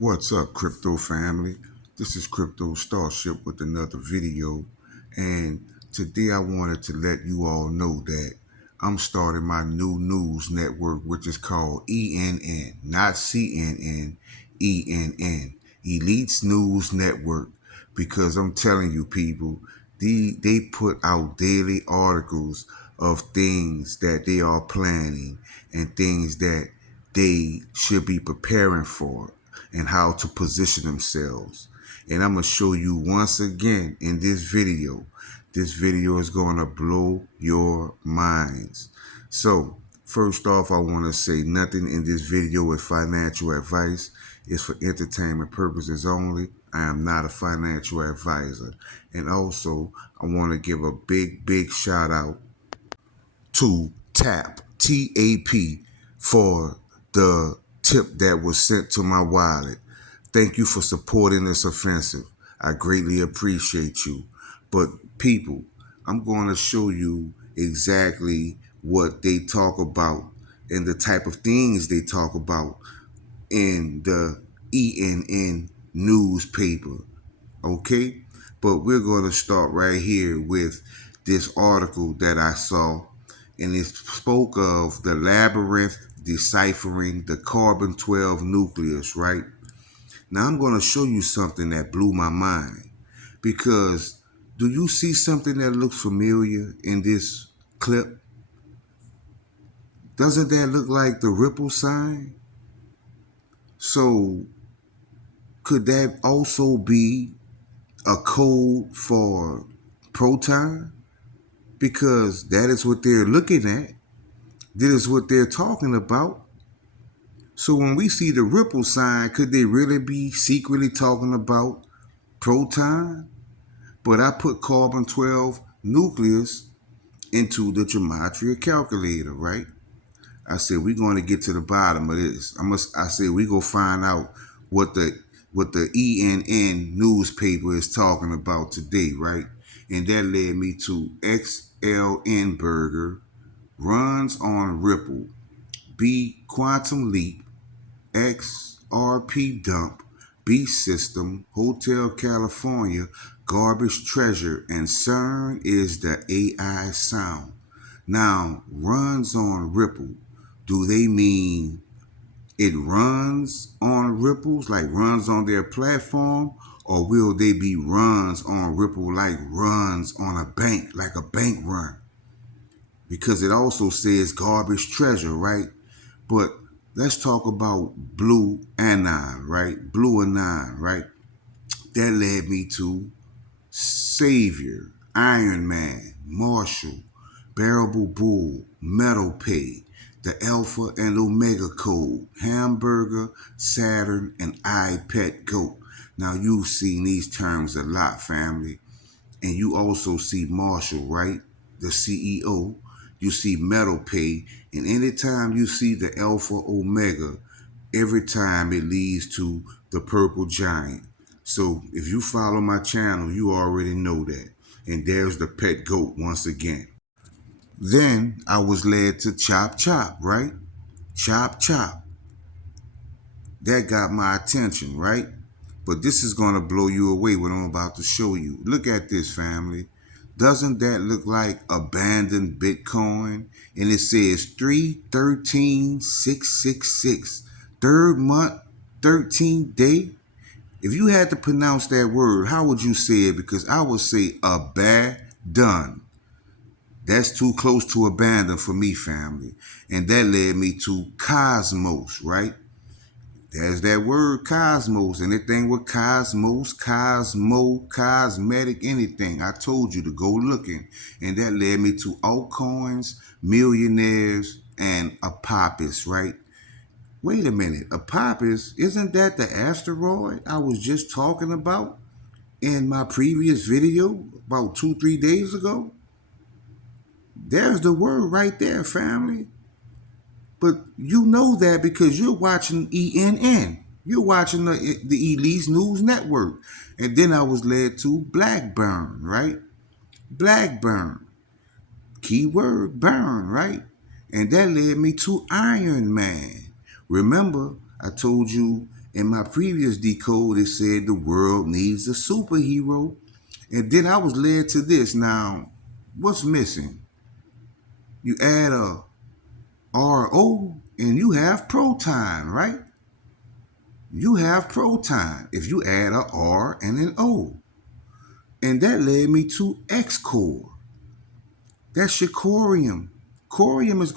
What's up, crypto family? This is Crypto Starship with another video. And today I wanted to let you all know that I'm starting my new news network, which is called ENN, not CNN, ENN, Elites News Network. Because I'm telling you, people, they put out daily articles of things that they are planning and things that they should be preparing for and how to position themselves. And I'm going to show you once again in this video. This video is going to blow your minds. So, first off, I want to say nothing in this video is financial advice. It's for entertainment purposes only. I am not a financial advisor. And also, I want to give a big shout out to TAP, for the tip that was sent to my wallet. Thank you for supporting this offensive. I greatly appreciate you. But people, I'm going to show you exactly what they talk about and the type of things they talk about in the ENN newspaper. Okay? But we're going to start right here with this article that I saw, and it spoke of the labyrinth deciphering the carbon 12 nucleus, right? Now I'm going to show you something that blew my mind, because do you see something that looks familiar in this clip? Doesn't that look like the ripple sign? So could that also be a code for Proton? Because that is what they're looking at. That is what they're talking about. So when we see the ripple sign, could they really be secretly talking about Proton? But I put carbon 12 nucleus into the gematria calculator, right? I said we're going to get to the bottom of this. I said we go find out what the ENN newspaper is talking about today, right? And that led me to XLN Burger, runs on Ripple, B Quantum Leap, XRP Dump, B System, Hotel California, Garbage Treasure, and CERN is the AI sound. Now, runs on Ripple, do they mean it runs on Ripples, like runs on their platform? Or will they be runs on Ripple like runs on a bank, like a bank run? Because it also says garbage treasure, right? But let's talk about Blue Anon, right? Blue Anon, right? That led me to Savior, Iron Man, Marshall, Bearable Bull, Metal Pay, the Alpha and Omega Code, Hamburger, Saturn, and iPet Goat. Now you've seen these terms a lot, family. And you also see Marshall, right? The CEO. You see Metal Pay. And anytime you see the Alpha Omega, every time it leads to the Purple Giant. So if you follow my channel, you already know that. And there's the pet goat once again. Then I was led to Chop Chop, right? Chop Chop. That got my attention, right? But this is going to blow you away what I'm about to show you. Look at this, family. Doesn't that look like abandoned Bitcoin? And it says 313666. Third month, 13th day. If you had to pronounce that word, how would you say it? Because I would say abandon. That's too close to abandon for me, family. And that led me to Cosmos, right? There's that word cosmos. Anything with cosmos, cosmo, cosmetic, anything. I told you to go looking. And that led me to altcoins, millionaires, and Apophis, right? Wait a minute. Apophis, isn't that the asteroid I was just talking about in my previous video about 2-3 days ago? There's the word right there, family. But you know that because you're watching ENN. You're watching the Elise News Network. And then I was led to Blackburn, right? Blackburn. Keyword burn, right? And that led me to Iron Man. Remember, I told you In my previous decode, it said the world needs a superhero. And then I was led to this. Now, what's missing? You add a RO and you have Proton, right? You have Proton if you add a R and an O. And that led me to X-Core. That's your corium. Corium is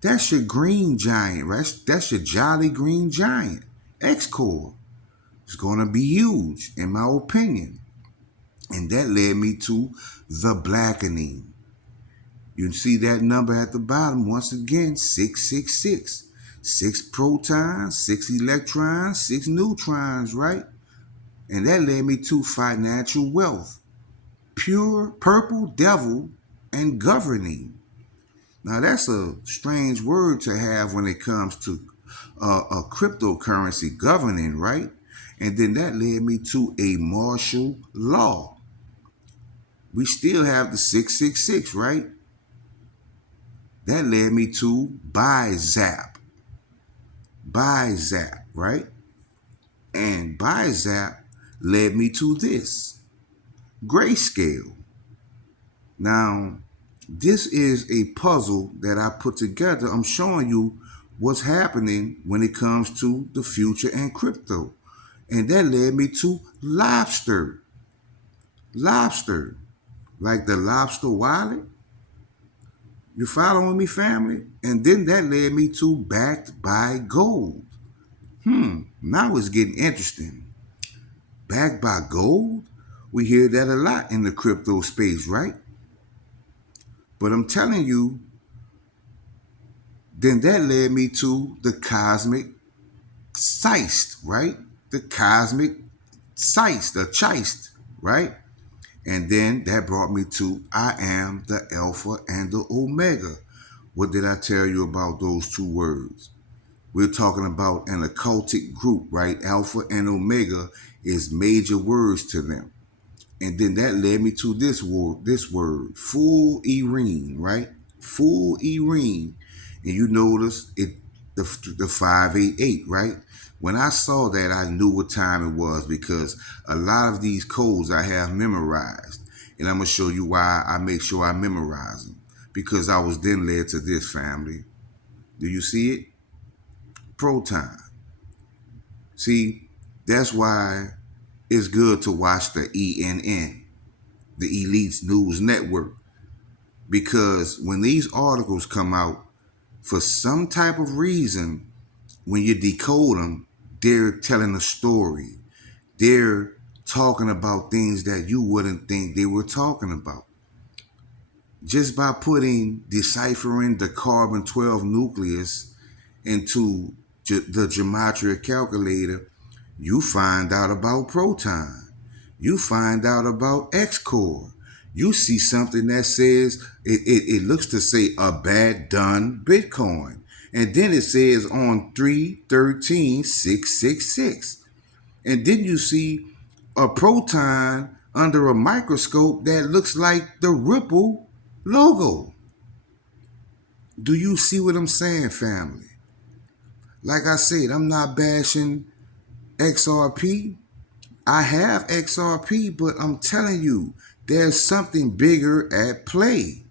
that's your green giant, right? That's your jolly green giant. X-Core is gonna be huge, in my opinion. And that led me to the blackening. You see that number at the bottom, once again, 666. 6 protons, 6 electrons, 6 neutrons, right? And that led me to financial wealth, pure purple devil, and governing. Now that's a strange word to have when it comes to a cryptocurrency, governing, right? And then that led me to a martial law. We still have the 666, right? That led me to BiZap, right? And BiZap led me to this, grayscale. Now, this is a puzzle that I put together. I'm showing you what's happening when it comes to the future and crypto. And that led me to lobster. Lobster, like the lobster wallet. You following me, family? And then that led me to backed by gold. Now it's getting interesting. Backed by gold? We hear that a lot in the crypto space, right? But I'm telling you, then that led me to the cosmic Seist, right? The cosmic Seist, the Cheist, right? And then that brought me to I am the Alpha and the Omega. What did I tell you about those two words? We're talking about an occultic group, right? Alpha and Omega is major words to them. And then that led me to this word, full Irene, right? Full Irene. And you notice the 588, right? When I saw that, I knew what time it was because a lot of these codes I have memorized. And I'm going to show you why I make sure I memorize them. Because I was then led to this, family. Do you see it? Proton. See, that's why it's good to watch the ENN, the Elites News Network, because when these articles come out, for some type of reason, when you decode them, they're telling a story. They're talking about things that you wouldn't think they were talking about. Just by deciphering the carbon-12 nucleus into the gematria calculator, you find out about Proton. You find out about X-Core. You see something that says, it looks to say a bad done Bitcoin. And then it says on 313-666. And then you see a Proton under a microscope that looks like the Ripple logo. Do you see what I'm saying, family? Like I said, I'm not bashing XRP. I have XRP, but I'm telling you, there's something bigger at play.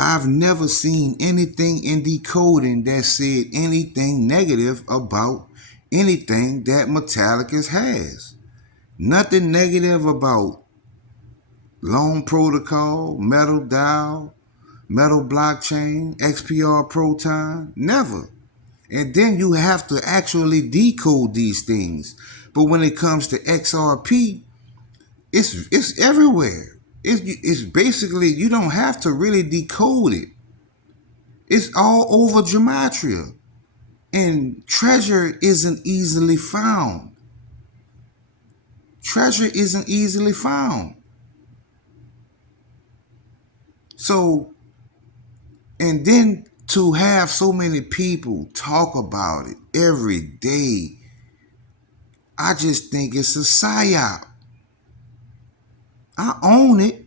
I've never seen anything in decoding that said anything negative about anything that Metallicus has. Nothing negative about Loan Protocol, Metal DAO, Metal Blockchain, XPR Proton. Never. And then you have to actually decode these things. But when it comes to XRP, it's everywhere. It's basically, you don't have to really decode it. It's all over gematria. And treasure isn't easily found. Treasure isn't easily found. So, and then to have so many people talk about it every day, I just think it's a psyop. I own it,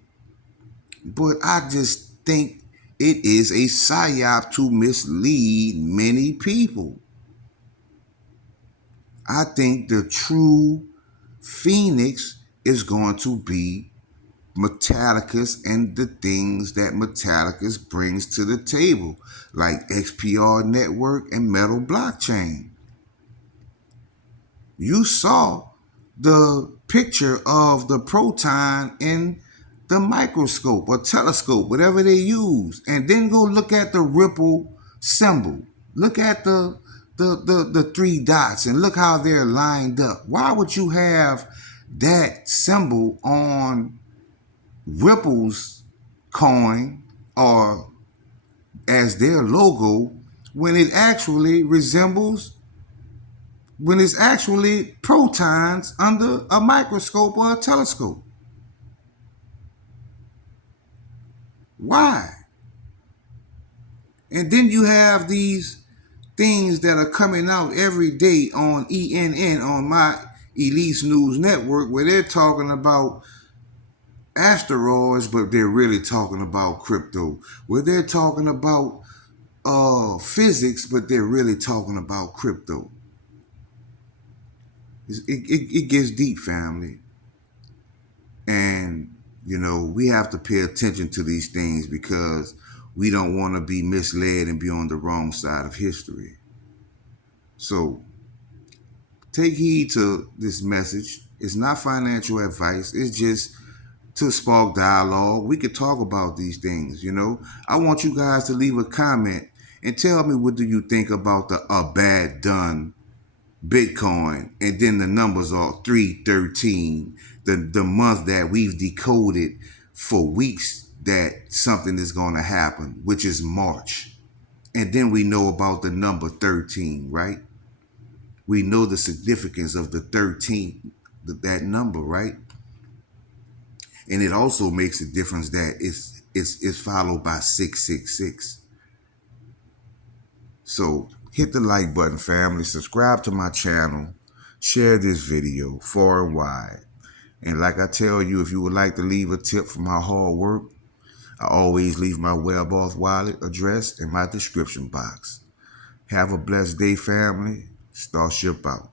but I just think it is a psyop to mislead many people. I think the true phoenix is going to be Metallicus and the things that Metallicus brings to the table, like XPR Network and Metal Blockchain. You saw the picture of the proton in the microscope or telescope, whatever they use, and then go look at the ripple symbol. Look at the three dots and look how they're lined up. Why would you have that symbol on Ripple's coin or as their logo when it actually resembles, when it's actually protons under a microscope or a telescope? Why? And then you have these things that are coming out every day on ENN, on my Elise News Network, where they're talking about asteroids, but they're really talking about crypto. Where they're talking about physics, but they're really talking about crypto. It gets deep, family. And, you know, we have to pay attention to these things because we don't want to be misled and be on the wrong side of history. So take heed to this message. It's not financial advice. It's just to spark dialogue. We could talk about these things, you know. I want you guys to leave a comment and tell me, what do you think about the bad done Bitcoin? And then the numbers are 313, the month that we've decoded for weeks that something is going to happen, which is March. And then we know about the number 13, right? We know the significance of the 13, that number, right? And it also makes a difference that it's followed by 666. So hit the like button, family. Subscribe to my channel. Share this video far and wide. And like I tell you, if you would like to leave a tip for my hard work, I always leave my webauth wallet address in my description box. Have a blessed day, family. Starship out.